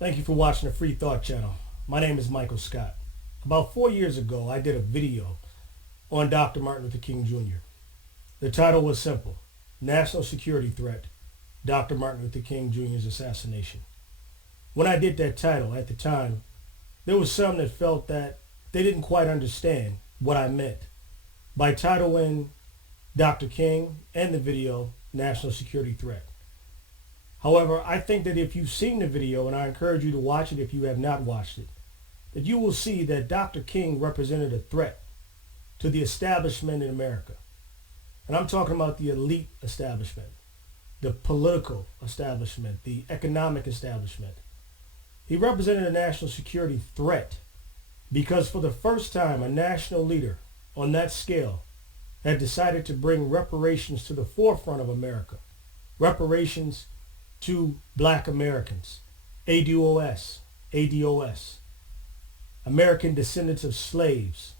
Thank you for watching the Free Thought Channel. My name is Michael Scott. About 4 years ago, I did a video on Dr. Martin Luther King Jr. The title was simple: National Security Threat, Dr. Martin Luther King Jr.'s Assassination. When I did that title at the time, there was some that felt that they didn't quite understand what I meant by titling Dr. King and the video National Security Threat. However, I think that if you've seen the video, and I encourage you to watch it if you have not watched it, that you will see that Dr. King represented a threat to the establishment in America. And I'm talking about the elite establishment, the political establishment, the economic establishment. He represented a national security threat because for the first time, a national leader on that scale had decided to bring reparations to the forefront of America. Reparations to Black Americans, ADOS, American descendants of slaves.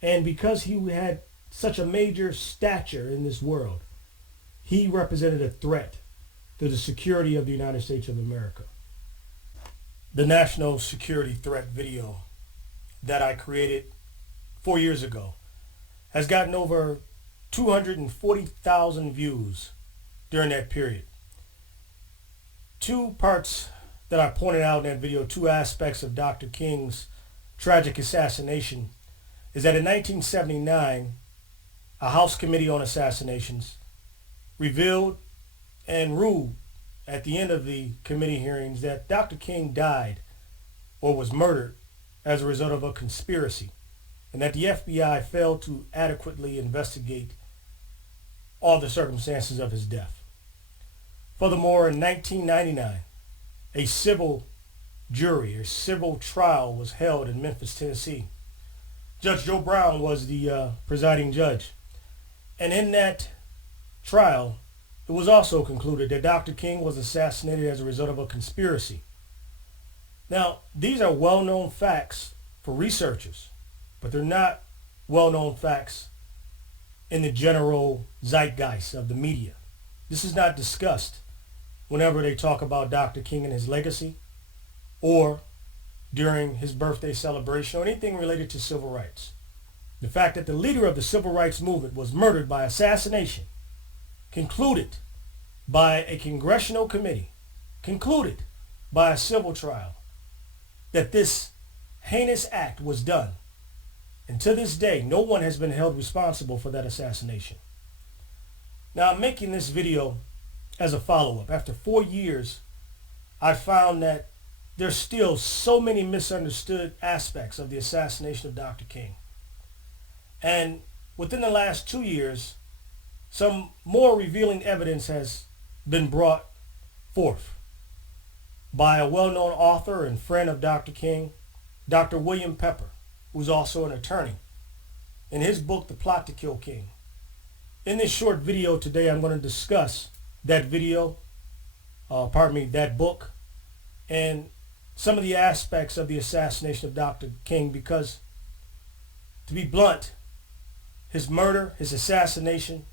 And because he had such a major stature in this world, he represented a threat to the security of the United States of America. The National Security Threat video that I created 4 years ago has gotten over 240,000 views during that period. Two parts that I pointed out in that video, two aspects of Dr. King's tragic assassination, is that in 1979, a House Committee on Assassinations revealed and ruled at the end of the committee hearings that Dr. King died or was murdered as a result of a conspiracy, and that the FBI failed to adequately investigate all the circumstances of his death. Furthermore, in 1999, a civil trial was held in Memphis, Tennessee. Judge Joe Brown was the presiding judge. And in that trial, it was also concluded that Dr. King was assassinated as a result of a conspiracy. Now, these are well-known facts for researchers, but they're not well-known facts in the general zeitgeist of the media. This is not discussed whenever they talk about Dr. King and his legacy, or during his birthday celebration, or anything related to civil rights. The fact that the leader of the civil rights movement was murdered by assassination, concluded by a congressional committee, concluded by a civil trial, that this heinous act was done. And to this day, no one has been held responsible for that assassination. Now, I'm making this video as a follow-up. After 4 years, I found that there's still so many misunderstood aspects of the assassination of Dr. King. And within the last 2 years, some more revealing evidence has been brought forth by a well-known author and friend of Dr. King, Dr. William Pepper, who's also an attorney, in his book, The Plot to Kill King. In this short video today, I'm going to discuss that video, that book, and some of the aspects of the assassination of Dr. King, because, to be blunt, his murder, his assassination,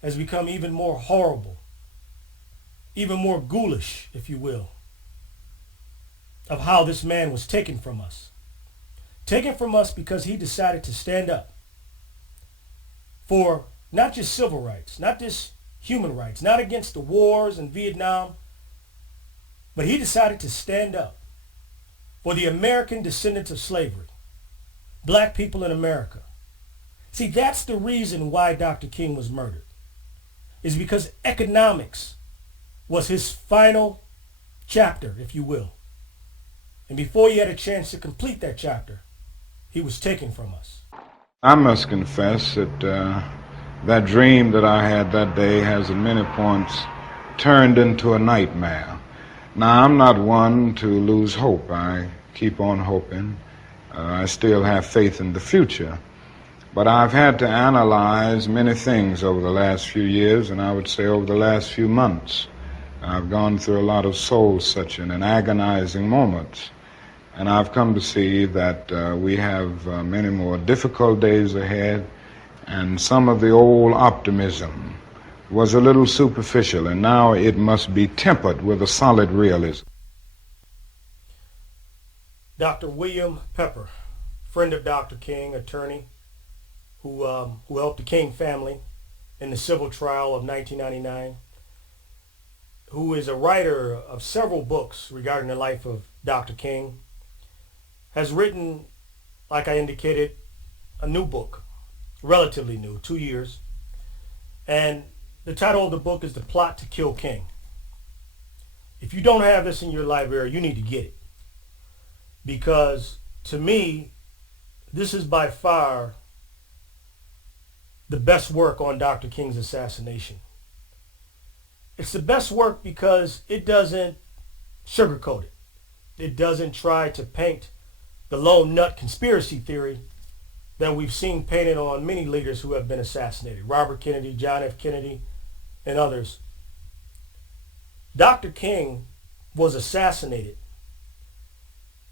has become even more horrible, even more ghoulish, if you will, of how this man was taken from us. Taken from us because he decided to stand up for not just civil rights, not just human rights, not against the wars in Vietnam, but he decided to stand up for the American descendants of slavery, Black people in America. See, that's the reason why Dr. King was murdered, is because economics was his final chapter, if you will. And before he had a chance to complete that chapter, he was taken from us. I must confess that that dream that I had that day has at many points turned into a nightmare. Now, I'm not one to lose hope. I keep on hoping. I still have faith in the future. But I've had to analyze many things over the last few years, and I would say over the last few months. I've gone through a lot of soul-searching and agonizing moments. And I've come to see that we have many more difficult days ahead, and some of the old optimism was a little superficial, and now it must be tempered with a solid realism. Dr. William Pepper, friend of Dr. King, attorney who helped the King family in the civil trial of 1999, who is a writer of several books regarding the life of Dr. King, has written, like I indicated, a new book, relatively new, 2 years. And the title of the book is The Plot to Kill King. If you don't have this in your library, you need to get it. Because to me, this is by far the best work on Dr. King's assassination. It's the best work because it doesn't sugarcoat it. It doesn't try to paint the lone nut conspiracy theory that we've seen painted on many leaders who have been assassinated. Robert Kennedy, John F. Kennedy, and others. Dr. King was assassinated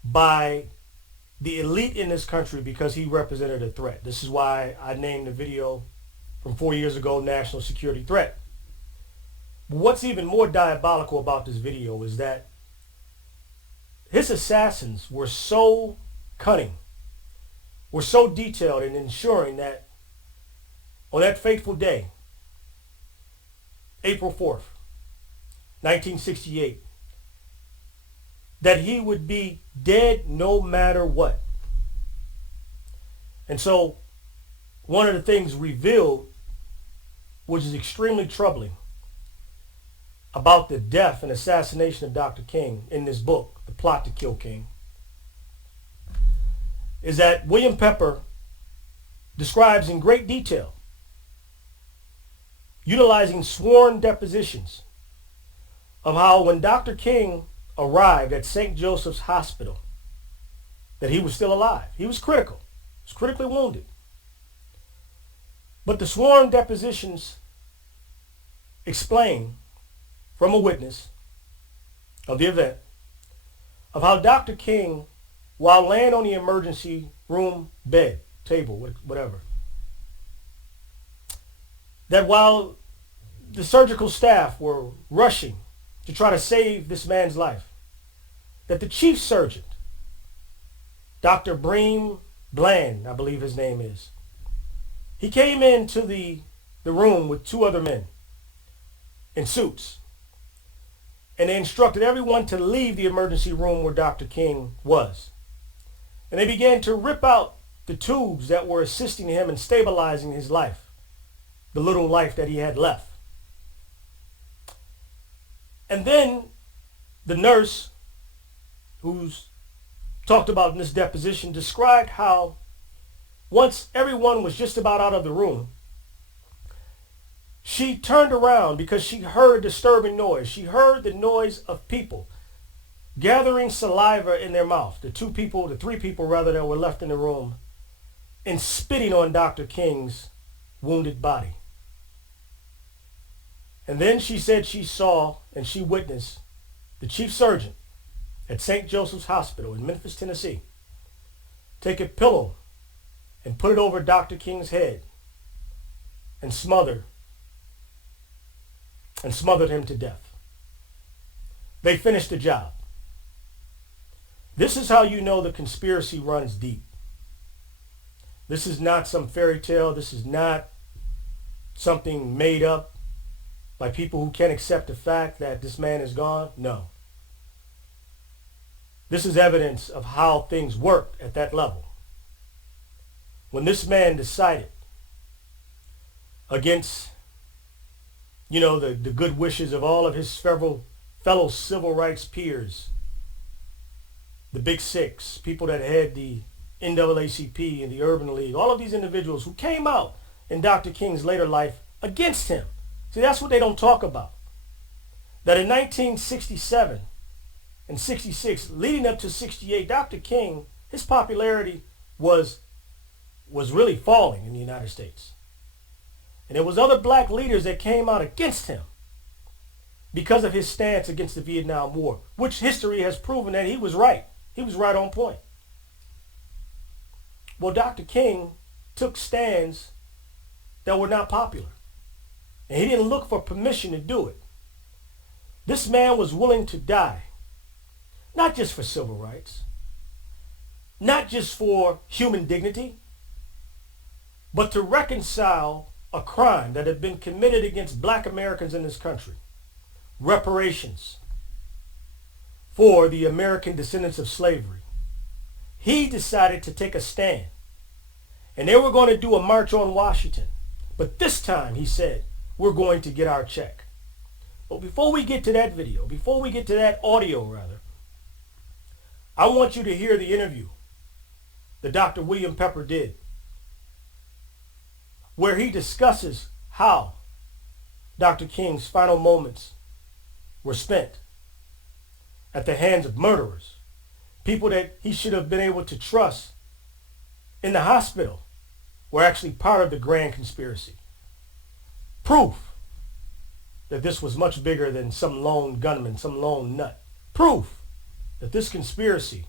by the elite in this country because he represented a threat. This is why I named the video from 4 years ago, National Security Threat. But what's even more diabolical about this video is that his assassins were so cunning, were so detailed in ensuring that on that fateful day, April 4th, 1968, that he would be dead no matter what. And so one of the things revealed, which is extremely troubling, about the death and assassination of Dr. King in this book, The Plot to Kill King, is that William Pepper describes in great detail, utilizing sworn depositions, of how when Dr. King arrived at St. Joseph's Hospital, that he was still alive. He was critical. He was critically wounded. But the sworn depositions explain from a witness of the event of how Dr. King, while laying on the emergency room bed, table, whatever, that while the surgical staff were rushing to try to save this man's life, that the chief surgeon, Dr. Bream Bland, I believe his name is, he came into the room with two other men in suits, and they instructed everyone to leave the emergency room where Dr. King was. And they began to rip out the tubes that were assisting him in stabilizing his life, the little life that he had left. And then the nurse, who's talked about in this deposition, described how once everyone was just about out of the room, she turned around because she heard a disturbing noise. She heard the noise of people gathering saliva in their mouth, the three people rather, that were left in the room, and spitting on Dr. King's wounded body. And then she said she saw and she witnessed the chief surgeon at St. Joseph's Hospital in Memphis, Tennessee, take a pillow and put it over Dr. King's head and smothered him to death. They finished the job. This is how you know the conspiracy runs deep. This is not some fairy tale. This is not something made up by people who can't accept the fact that this man is gone. No. This is evidence of how things work at that level. When this man decided, against the good wishes of all of his fellow civil rights peers, the Big Six, people that had the NAACP and the Urban League, all of these individuals who came out in Dr. King's later life against him. See, that's what they don't talk about. That in 1967 and 66, leading up to 68, Dr. King, his popularity was really falling in the United States. And there was other black leaders that came out against him because of his stance against the Vietnam War, which history has proven that he was right. He was right on point. Well, Dr. King took stands that were not popular. And he didn't look for permission to do it. This man was willing to die, not just for civil rights, not just for human dignity, but to reconcile a crime that had been committed against black Americans in this country. Reparations for the American descendants of slavery. He decided to take a stand. And they were going to do a march on Washington. But this time, he said, we're going to get our check. But before we get to that video, before we get to that audio rather, I want you to hear the interview that Dr. William Pepper did, where he discusses how Dr. King's final moments were spent at the hands of murderers, people that he should have been able to trust in the hospital were actually part of the grand conspiracy. Proof that this was much bigger than some lone gunman, some lone nut. Proof that this conspiracy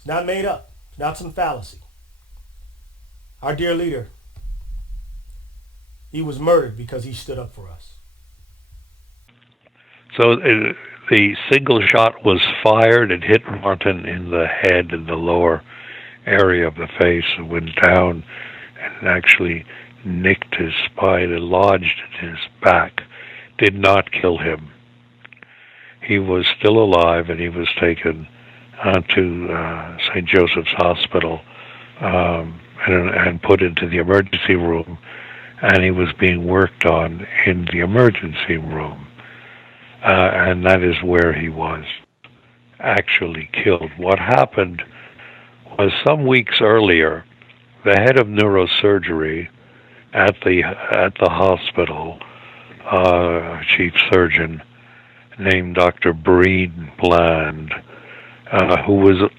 is not made up. It's not some fallacy. Our dear leader, he was murdered because he stood up for us. So the single shot was fired. It hit Martin in the head and the lower area of the face and went down and actually nicked his spine and lodged in his back. Did not kill him. He was still alive, and he was taken to St. Joseph's Hospital and put into the emergency room, and he was being worked on in the emergency room. And that is where he was actually killed. What happened was some weeks earlier, the head of neurosurgery at the hospital, chief surgeon named Dr. Breen Bland, who was,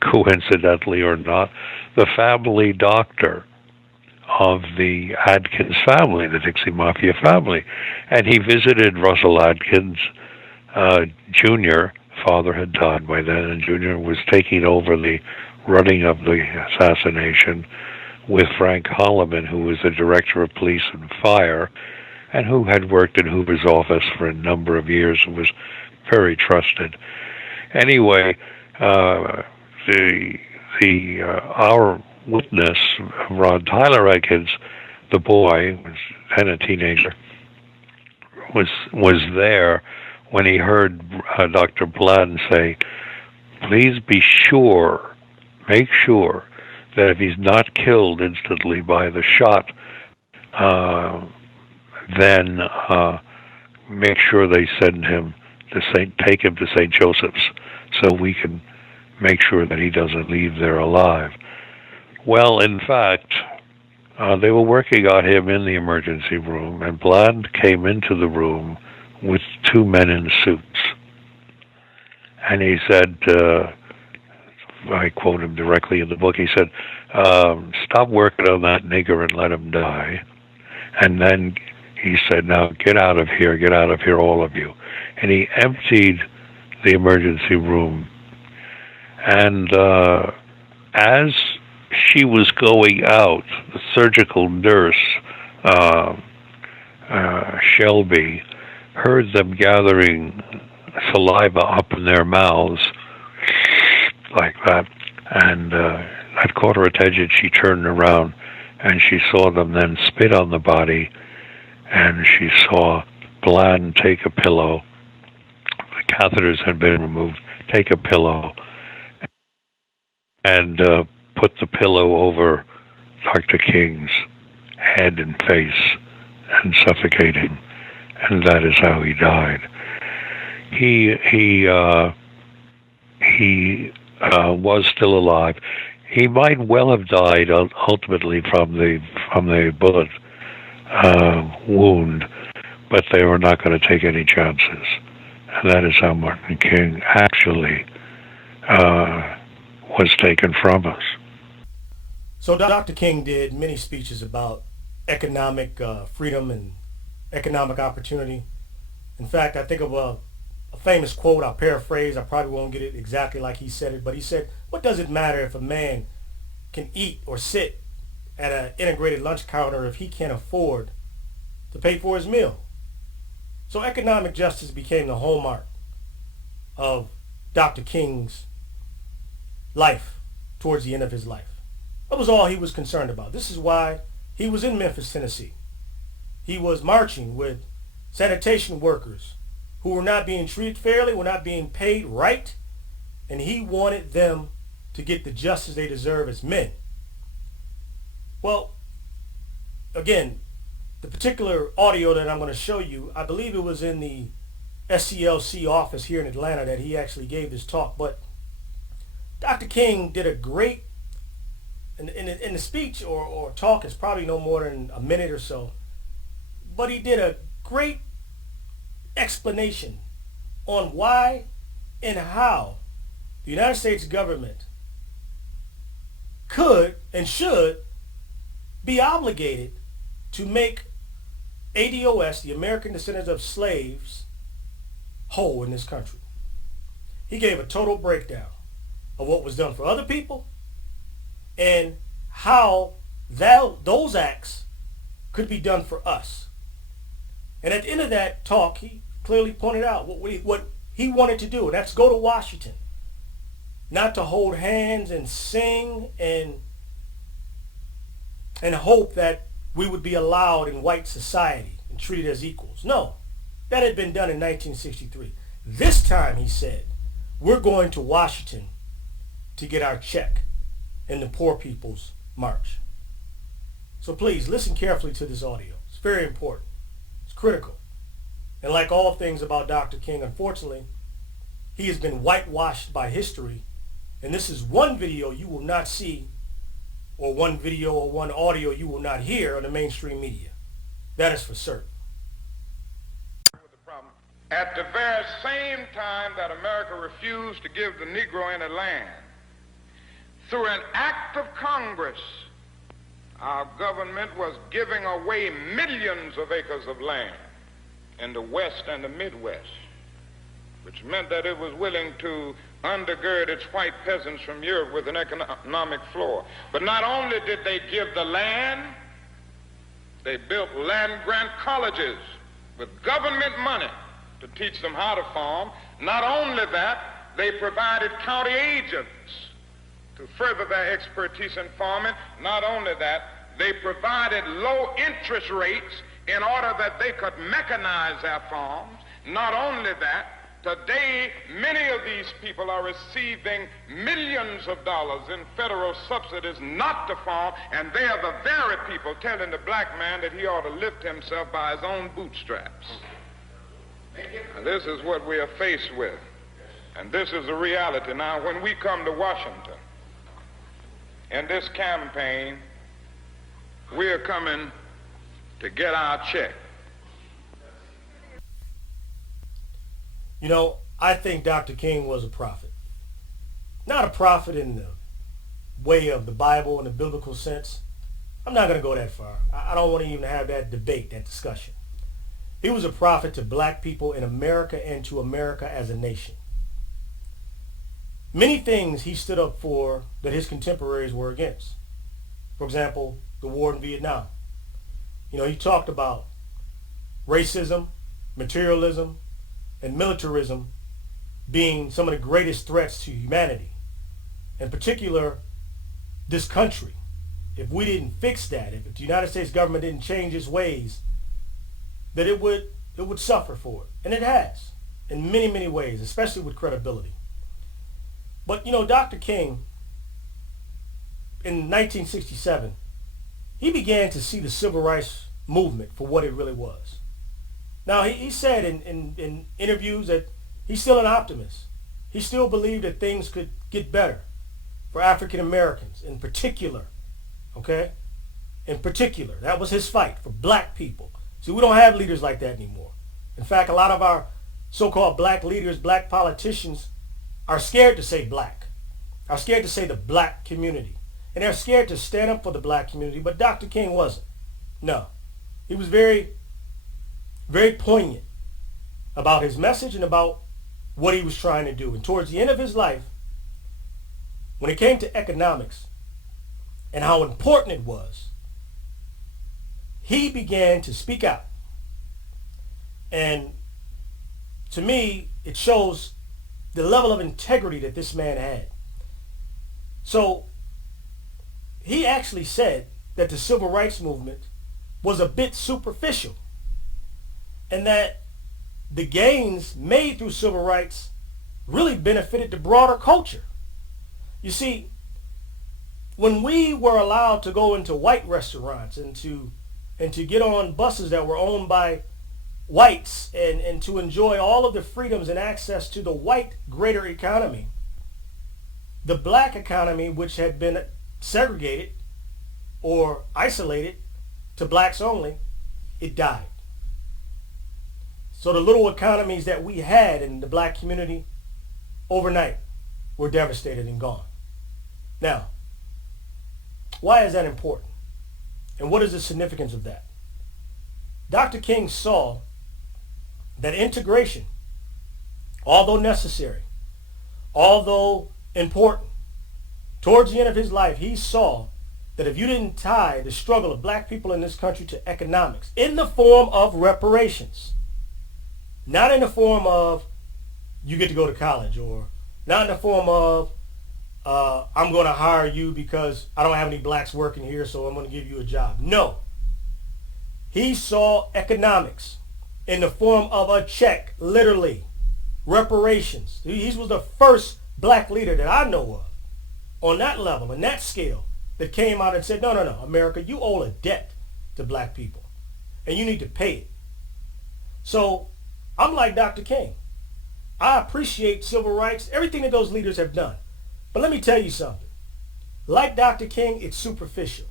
coincidentally or not, the family doctor of the Adkins family, the Dixie Mafia family. And he visited Russell Adkins Jr. Father had died by then, and Jr. was taking over the running of the assassination with Frank Holloman, who was the director of police and fire, and who had worked in Hoover's office for a number of years and was very trusted. Anyway, our witness, Rod Tyler Adkins, the boy, was then a teenager, was there when he heard Dr. Bland say, "Please be sure, make sure that if he's not killed instantly by the shot, then make sure they send him to take him to St. Joseph's so we can make sure that he doesn't leave there alive." Well, in fact, they were working on him in the emergency room, and Bland came into the room with two men in suits. And he said, I quote him directly in the book, he said, "Stop working on that nigger and let him die." And then he said, "Now get out of here, all of you." And he emptied the emergency room. And as she was going out, the surgical nurse, Shelby, heard them gathering saliva up in their mouths like that, and that caught her attention. She turned around and she saw them then spit on the body, and she saw Bland take a pillow. The catheters had been removed. Take a pillow and put the pillow over Dr. King's head and face and suffocate him. And that is how he died. He was still alive. He might well have died ultimately from the bullet wound, but they were not going to take any chances. And that is how Martin King actually was taken from us. So Dr. King did many speeches about economic freedom and economic opportunity. In fact, I think of a famous quote, I'll paraphrase, I probably won't get it exactly like he said it, but he said, "What does it matter if a man can eat or sit at an integrated lunch counter if he can't afford to pay for his meal?" So economic justice became the hallmark of Dr. King's life towards the end of his life. That was all he was concerned about. This is why he was in Memphis, Tennessee. He was marching with sanitation workers who were not being treated fairly, were not being paid right, and he wanted them to get the justice they deserve as men. Well, again, the particular audio that I'm going to show you, I believe it was in the SCLC office here in Atlanta that he actually gave this talk. But Dr. King did a great, in the speech or talk, it's probably no more than a minute or so, but he did a great explanation on why and how the United States government could and should be obligated to make ADOS, the American Descendants of Slaves, whole in this country. He gave a total breakdown of what was done for other people and how those acts could be done for us. And at the end of that talk, he clearly pointed out what he wanted to do, and that's go to Washington, not to hold hands and sing and hope that we would be allowed in white society and treated as equals. No, that had been done in 1963. This time, he said, we're going to Washington to get our check in the Poor People's March. So please listen carefully to this audio. It's very important. It's critical. And like all things about Dr. King, unfortunately, he has been whitewashed by history. And this is one video you will not see, or one video or one audio you will not hear on the mainstream media. That is for certain. At the very same time that America refused to give the Negro any land, through an act of Congress, our government was giving away millions of acres of land in the West and the Midwest, which meant that it was willing to undergird its white peasants from Europe with an economic floor. But not only did they give the land, they built land-grant colleges with government money to teach them how to farm. Not only that, they provided county agents to further their expertise in farming. Not only that, they provided low interest rates in order that they could mechanize their farms. Not only that, today many of these people are receiving millions of dollars in federal subsidies not to farm, and they are the very people telling the black man that he ought to lift himself by his own bootstraps. And this is what we are faced with, and this is the reality. Now, when we come to Washington in this campaign, we are coming to get our check. You know, I think Dr. King was a prophet. Not a prophet in the way of the Bible in the biblical sense. I'm not going to go that far. I don't want to even have that debate, that discussion. He was a prophet to black people in America and to America as a nation. Many things he stood up for that his contemporaries were against. For example, the war in Vietnam. You know, he talked about racism, materialism, and militarism being some of the greatest threats to humanity. In particular, this country. If we didn't fix that, if the United States government didn't change its ways, that it would suffer for it. And it has, in many, many ways, especially with credibility. But, you know, Dr. King, in 1967, he began to see the civil rights movement for what it really was. Now, he said in interviews that he's still an optimist. He still believed that things could get better for African Americans in particular, okay? In particular, that was his fight for black people. See, we don't have leaders like that anymore. In fact, a lot of our so-called black leaders, black politicians, are scared to say black, are scared to say the black community. And they're scared to stand up for the black community, but Dr. King wasn't. No. He was very, very poignant about his message and about what he was trying to do. And towards the end of his life, when it came to economics and how important it was, he began to speak out. And to me, it shows the level of integrity that this man had. So he actually said that the civil rights movement was a bit superficial and that the gains made through civil rights really benefited the broader culture. You see, when we were allowed to go into white restaurants and to get on buses that were owned by whites and to enjoy all of the freedoms and access to the white greater economy, the black economy, which had been segregated or isolated to blacks only, it died. So the little economies that we had in the black community overnight were devastated and gone. Now, why is that important? And what is the significance of that? Dr. King saw that integration, although necessary, although important, towards the end of his life, he saw that if you didn't tie the struggle of black people in this country to economics in the form of reparations, not in the form of you get to go to college, or not in the form of I'm going to hire you because I don't have any blacks working here, so I'm going to give you a job. No. He saw economics in the form of a check, literally, reparations. He was the first black leader that I know of on that level, on that scale, that came out and said, no, America, you owe a debt to black people, and you need to pay it. So I'm like Dr. King. I appreciate civil rights, everything that those leaders have done. But let me tell you something. Like Dr. King, it's superficial.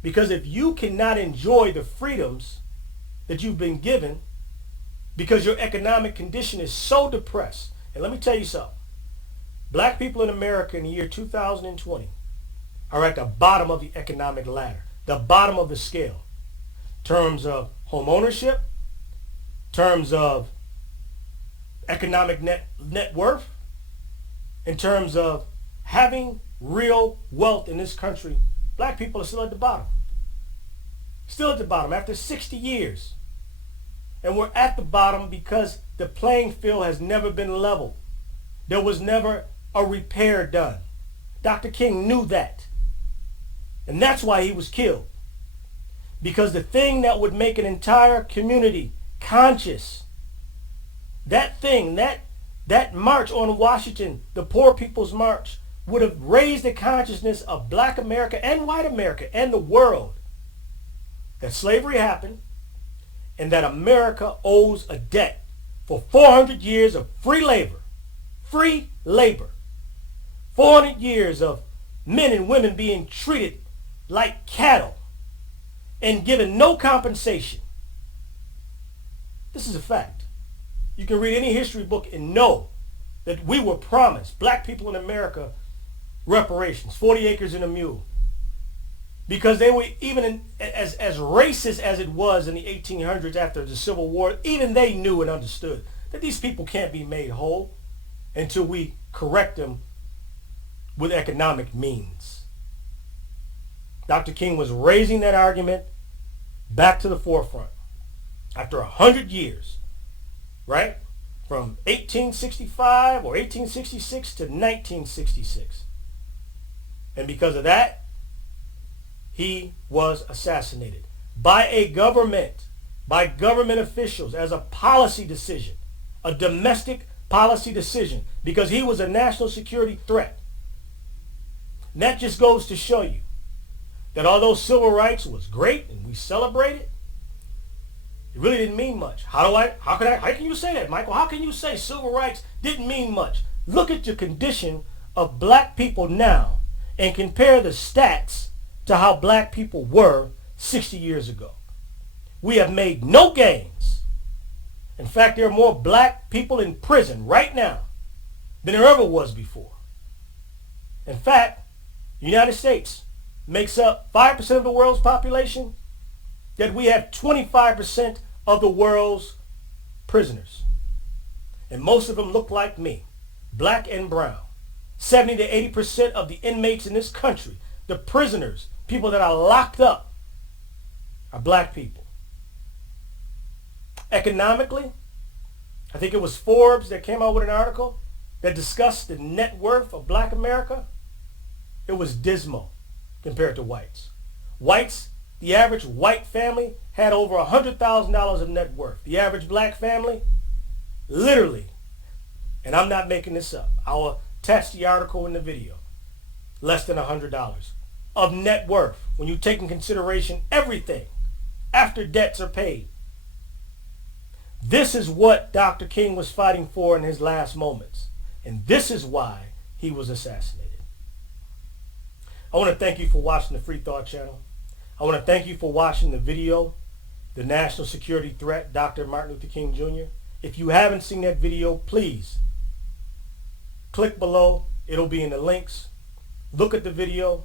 Because if you cannot enjoy the freedoms that you've been given because your economic condition is so depressed, and let me tell you something. Black people in America in the year 2020 are at the bottom of the economic ladder, the bottom of the scale, in terms of home ownership, in terms of economic net worth, in terms of having real wealth in this country. Black people are still at the bottom. Still at the bottom after 60 years. And we're at the bottom because the playing field has never been leveled. There was never a repair done. Dr. King knew that. And that's why he was killed. Because the thing that would make an entire community conscious, that thing, that march on Washington, the Poor People's March, would have raised the consciousness of black America and white America and the world that slavery happened and that America owes a debt for 400 years of free labor. Free labor. 400 years of men and women being treated like cattle and given no compensation. This is a fact. You can read any history book and know that we were promised, black people in America, reparations, 40 acres and a mule. Because they were, even as racist as it was in the 1800s after the Civil War, even they knew and understood that these people can't be made whole until we correct them with economic means. Dr. King was raising that argument back to the forefront after 100 years, right? From 1865 or 1866 to 1966. And because of that, he was assassinated by government officials as a policy decision, a domestic policy decision, because he was a national security threat. And that just goes to show you that although civil rights was great and we celebrate it, it really didn't mean much. How can you say that, Michael? How can you say civil rights didn't mean much? Look at the condition of black people now and compare the stats to how black people were 60 years ago. We have made no gains. In fact, there are more black people in prison right now than there ever was before. In fact, the United States makes up 5% of the world's population, yet we have 25% of the world's prisoners. And most of them look like me, black and brown. 70 to 80% of the inmates in this country, the prisoners, people that are locked up, are black people. Economically, I think it was Forbes that came out with an article that discussed the net worth of black America. it was dismal compared to whites. Whites, the average white family had over $100,000 of net worth. The average black family, literally, and I'm not making this up, I'll attach the article in the video, less than $100 of net worth when you take in consideration everything after debts are paid. This is what Dr. King was fighting for in his last moments, and this is why he was assassinated. I want to thank you for watching the Free Thought channel. I want to thank you for watching the video, The National Security Threat, Dr. Martin Luther King Jr. If you haven't seen that video, please click below. It'll be in the links. Look at the video.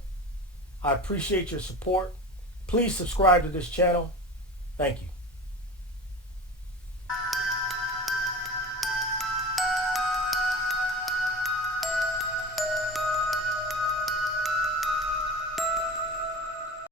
I appreciate your support. Please subscribe to this channel. Thank you.